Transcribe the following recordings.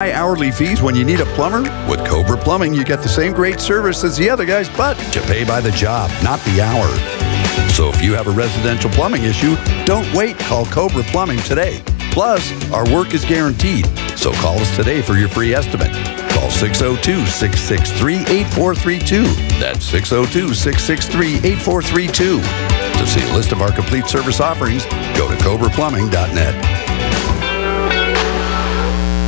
High hourly fees when you need a plumber? With Cobra Plumbing, you get the same great service as the other guys, but you pay by the job, not the hour. So if you have a residential plumbing issue, don't wait. Call Cobra Plumbing today. Plus, our work is guaranteed. So call us today for your free estimate. Call 602-663-8432. That's 602-663-8432. To see a list of our complete service offerings, go to cobraplumbing.net.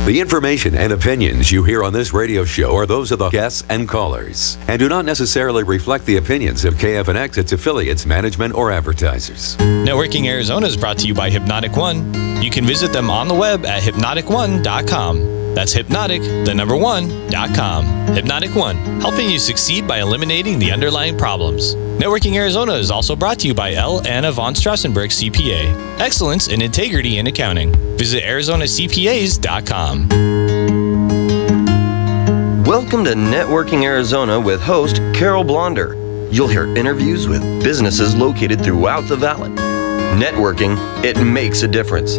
The information and opinions you hear on this radio show are those of the guests and callers and do not necessarily reflect the opinions of KFNX, its affiliates, management, or advertisers. Networking Arizona is brought to you by Hypnotic One. You can visit them on the web at hypnotic1.com. That's hypnotic1.com. Hypnotic One, helping you succeed by eliminating the underlying problems. Networking Arizona is also brought to you by L. Anna von Strassenberg CPA. Excellence in integrity in accounting. Visit ArizonaCPAs.com. Welcome to Networking Arizona with host Carol Blonder. You'll hear interviews with businesses located throughout the valley. Networking, it makes a difference.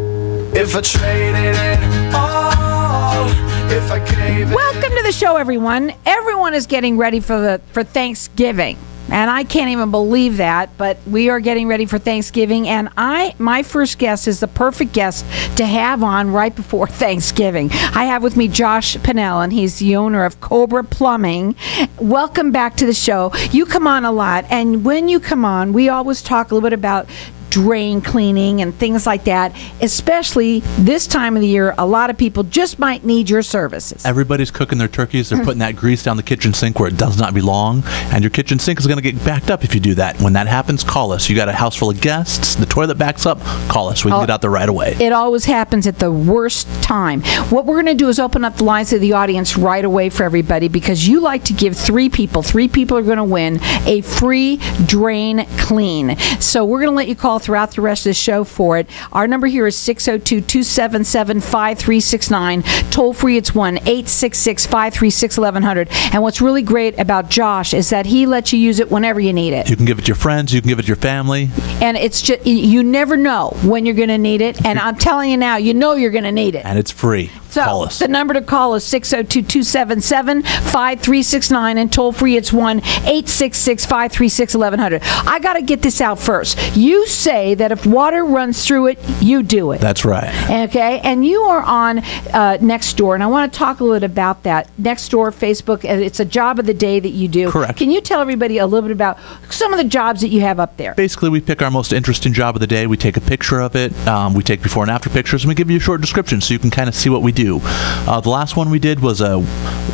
If I traded it all, if I gave it. Welcome to the show, everyone. Everyone is getting ready for Thanksgiving. And I can't even believe that, but we are getting ready for Thanksgiving, and my first guest is the perfect guest to have on right before Thanksgiving. I have with me Josh Pinnell, and he's the owner of Cobra Plumbing. Welcome back to the show. You come on a lot, and when you come on, we always talk a little bit about drain cleaning and things like that, especially this time of the year. A lot of people just might need your services. Everybody's cooking their turkeys. They're putting that grease down the kitchen sink where it does not belong, and your kitchen sink is going to get backed up if you do that. When that happens, call us. You got a house full of guests, the toilet backs up, call us. We can get out there right away. It always happens at the worst time. What we're going to do is open up the lines of the audience right away for everybody, because you like to give three people are going to win a free drain clean. So we're going to let you call throughout the rest of the show for it. Our number here is 602-277-5369. Toll free, it's 1-866-536-1100. And what's really great about Josh is that he lets you use it whenever you need it. You can give it to your friends, you can give it to your family. And it's just, you never know when you're going to need it. And I'm telling you now, you know you're going to need it. And it's free. So call us. The number to call is 602-277-5369, and toll free it's 1-866-536-1100. I got to get this out first. You say that if water runs through it, you do it. That's right. Okay, and you are on Nextdoor, and I want to talk a little bit about that. Nextdoor, Facebook, it's a job of the day that you do. Correct. Can you tell everybody a little bit about some of the jobs that you have up there? Basically, we pick our most interesting job of the day. We take a picture of it. We take before and after pictures, and we give you a short description so you can kind of see what we do. The last one we did was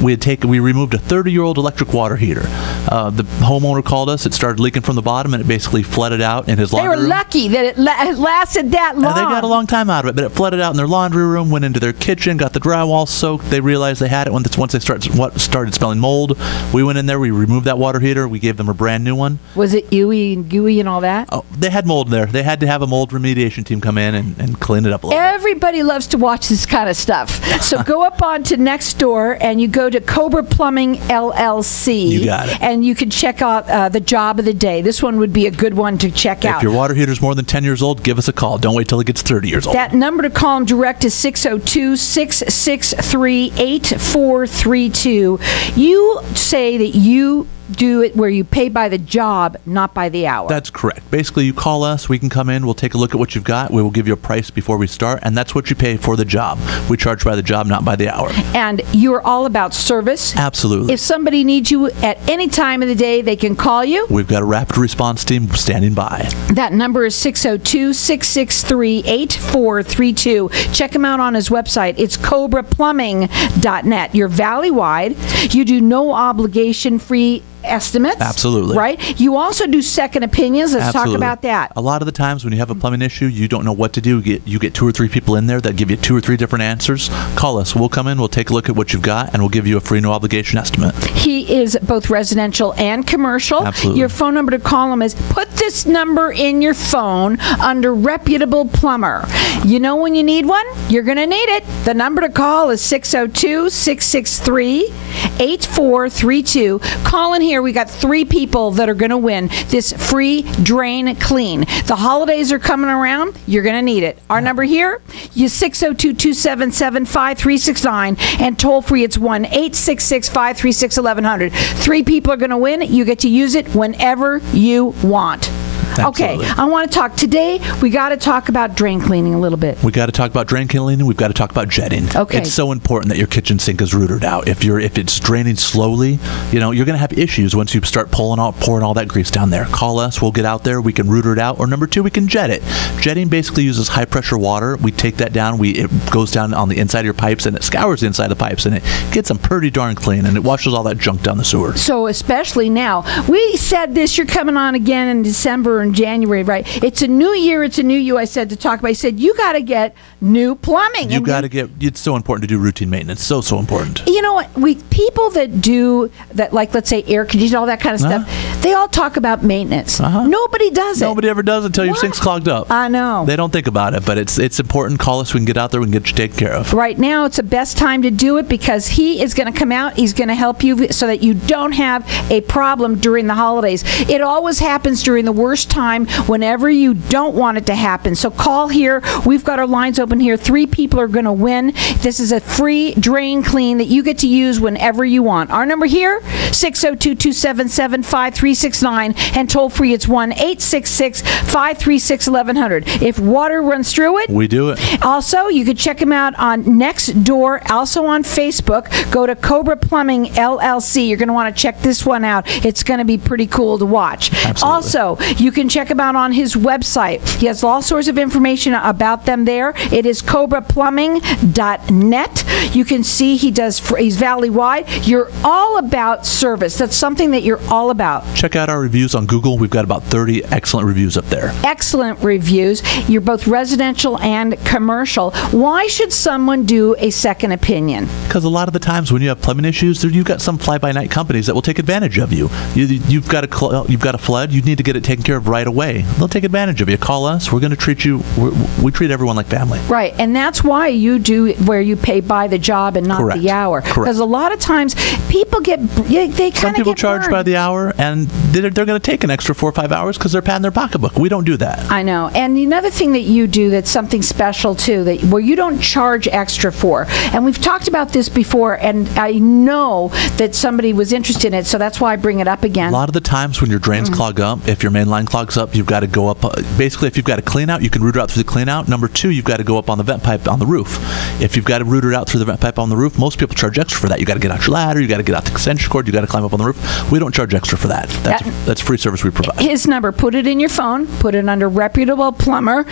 we removed a 30-year-old electric water heater. The homeowner called us. It started leaking from the bottom, and it basically flooded out in his laundry room. They were lucky that it lasted that long. And they got a long time out of it, but it flooded out in their laundry room, went into their kitchen, got the drywall soaked. They realized they had it once they started smelling mold. We went in there, we removed that water heater, we gave them a brand new one. Was it ooey and gooey and all that? Oh, they had mold there. They had to have a mold remediation team come in and clean it up a little bit. Everybody loves to watch this kind of stuff. So go up on to Nextdoor and you go to Cobra Plumbing LLC. You got it. And you can check out the job of the day. This one would be a good one to check out. If your water heater is more than 10 years old, give us a call. Don't wait till it gets 30 years old. That number to call them direct is 602-663-8432. You say that you do it where you pay by the job, not by the hour. That's correct. Basically, you call us, we can come in, we'll take a look at what you've got, we will give you a price before we start, and that's what you pay for the job. We charge by the job, not by the hour. And you're all about service? Absolutely. If somebody needs you at any time of the day, they can call you? We've got a rapid response team standing by. That number is 602-663-8432. Check him out on his website. It's Cobraplumbing.net. You're valley-wide. You do no obligation free estimates. Absolutely. Right? You also do second opinions. Let's Absolutely. talk about that. A lot of the times when you have a plumbing issue, you don't know what to do. You get 2 or 3 people in there that give you 2 or 3 different answers. Call us. We'll come in, we'll take a look at what you've got, and we'll give you a free no obligation estimate. He is both residential and commercial. Absolutely. Your phone number to call him is, put this number in your phone under reputable plumber. You know when you need one, you're going to need it. The number to call is 602-663-8432. Call in here here, we got 3 people that are going to win this free drain clean. The holidays are coming around. You're going to need it. Our number here is 602-277-5369, and toll free it's 1-866-536-1100. 3 people are going to win. You get to use it whenever you want. Absolutely. Okay, I want to talk today. We got to talk about drain cleaning a little bit. We got to talk about drain cleaning. We've got to talk about jetting. Okay. It's so important that your kitchen sink is rooted out. If it's draining slowly, you're going to have issues once you start pouring all that grease down there. Call us. We'll get out there. We can root it out. Or number 2, we can jet it. Jetting basically uses high pressure water. We take that down. It goes down on the inside of your pipes, and it scours the inside of the pipes, and it gets them pretty darn clean, and it washes all that junk down the sewer. So especially now, we said this. You're coming on again in December and January, right? It's a new year. It's a new you. I said to talk about. I said you got to get new plumbing. You got to get. It's so important to do routine maintenance. So important. You know what? People that do that, like let's say air conditioning, all that kind of stuff. They all talk about maintenance. Nobody does it. Nobody ever does it until your sink's clogged up. I know. They don't think about it, but it's important. Call us. We can get out there. We can get you taken care of. Right now, it's the best time to do it because he is going to come out. He's going to help you so that you don't have a problem during the holidays. It always happens during the worst time whenever you don't want it to happen. So call here. We've got our lines open here. 3 people are going to win. This is a free drain clean that you get to use whenever you want. Our number here, 602-277-5369, and toll free it's 1-866-536-1100. If water runs through it, we do it. Also, you can check them out on Nextdoor, also on Facebook. Go to Cobra Plumbing LLC. You're going to want to check this one out. It's going to be pretty cool to watch. Absolutely. Also, you can check him out on his website. He has all sorts of information about them there. It is Cobraplumbing.net. You can see he's valley-wide. You're all about service. That's something that you're all about. Check out our reviews on Google. We've got about 30 excellent reviews up there. Excellent reviews. You're both residential and commercial. Why should someone do a second opinion? Because a lot of the times when you have plumbing issues, you've got some fly-by-night companies that will take advantage of you. You've got a flood. You need to get it taken care of right away. They'll take advantage of you. Call us. We're going to treat you. We treat everyone like family. Right, and that's why you do where you pay by the job and not Correct. the hour. Because a lot of times people they kind of get Some people charge burned. by the hour, and they're going to take an extra 4 or 5 hours because they're padding their pocketbook. We don't do that. I know. And another thing that you do that's something special too, where you don't charge extra for. And we've talked about this before, and I know that somebody was interested in it, so that's why I bring it up again. A lot of the times when your drains clog up, if your main line clogs up, you've got to go up. Basically, if you've got a clean out, you can root it out through the clean out. Number 2, you've got to go up on the vent pipe on the roof. If you've got to root it out through the vent pipe on the roof, most people charge extra for that. You got to get out your ladder, you got to get out the extension cord, you got to climb up on the roof. We don't charge extra for that. That's free service we provide. His number, put it in your phone, put it under reputable plumber.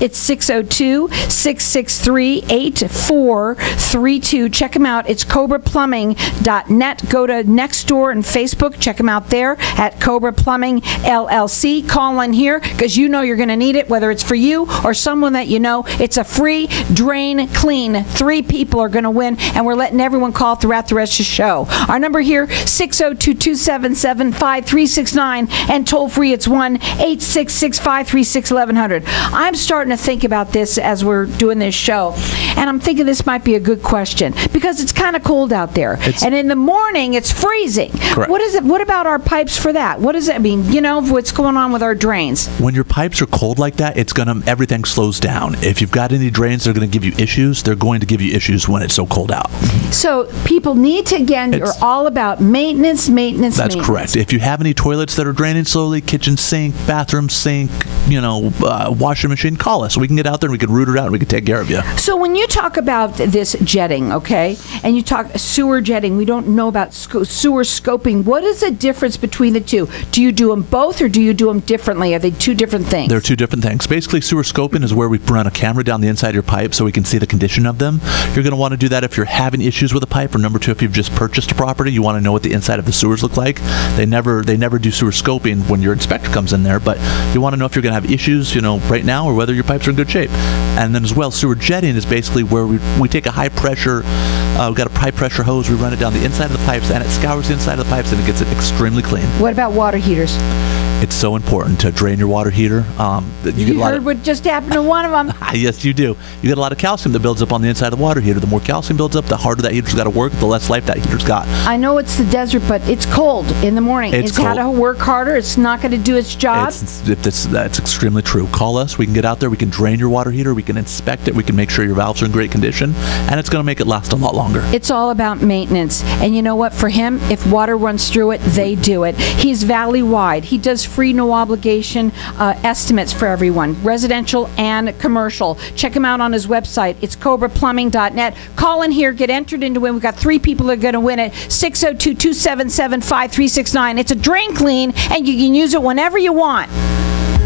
It's 602-663-8432. Check him out. It's Cobraplumbing.net. Go to Nextdoor and Facebook. Check him out there at Cobra Plumbing LLC. Call in here because you know you're going to need it, whether it's for you or someone that you know. It's a free drain clean. 3 people are going to win, and we're letting everyone call throughout the rest of the show. Our number here, 602-277-5369, and toll free it's 1-866-536-1100. I'm starting to think about this as we're doing this show, and I'm thinking this might be a good question because it's kind of cold out there, and in the morning it's freezing. Correct. What is it? What about our pipes for that? What does that mean? You know, what's going on with our drains? When your pipes are cold like that, everything slows down. If you've got any drains that are going to give you issues, they're going to give you issues when it's so cold out. So people need to, again, you're all about maintenance. That's correct. If you have any toilets that are draining slowly, kitchen sink, bathroom sink, washing machine, call us. We can get out there and we can root it out and we can take care of you. So when you talk about this jetting, okay, and you talk sewer jetting, we don't know about sewer scoping. What is the difference between the two? Do you do them both or do you do them differently? Are they 2 different things? They're 2 different things. Basically, sewer scoping is where we run a camera down the inside of your pipe so we can see the condition of them. You're going to want to do that if you're having issues with a pipe, or number 2, if you've just purchased a property, you want to know what the inside of the sewers look like. They never do sewer scoping when your inspector comes in there, but you want to know if you're going to have issues, right now, or whether your pipes are in good shape. And then as well, sewer jetting is basically where we take a high pressure, we've got a high pressure hose, we run it down the inside of the pipes, and it scours the inside of the pipes, and it gets it extremely clean. What about water heaters? It's so important to drain your water heater. You heard what just happened to one of them. Yes, you do. You get a lot of calcium that builds up on the inside of the water heater. The more calcium builds up, the harder that heater's got to work, the less life that heater's got. I know it's the desert, but it's cold in the morning. It's got to work harder. It's not going to do its job. That's extremely true. Call us. We can get out there. We can drain your water heater. We can inspect it. We can make sure your valves are in great condition, and it's going to make it last a lot longer. It's all about maintenance. And you know what? For him, if water runs through it, they do it. He's valley-wide. He does free, no-obligation estimates for everyone, residential and commercial. Check him out on his website. It's cobraplumbing.net. Call in here. Get entered into win. We've got 3 people that are going to win it. 602-277-5369. It's a drain clean, and you can use it whenever you want.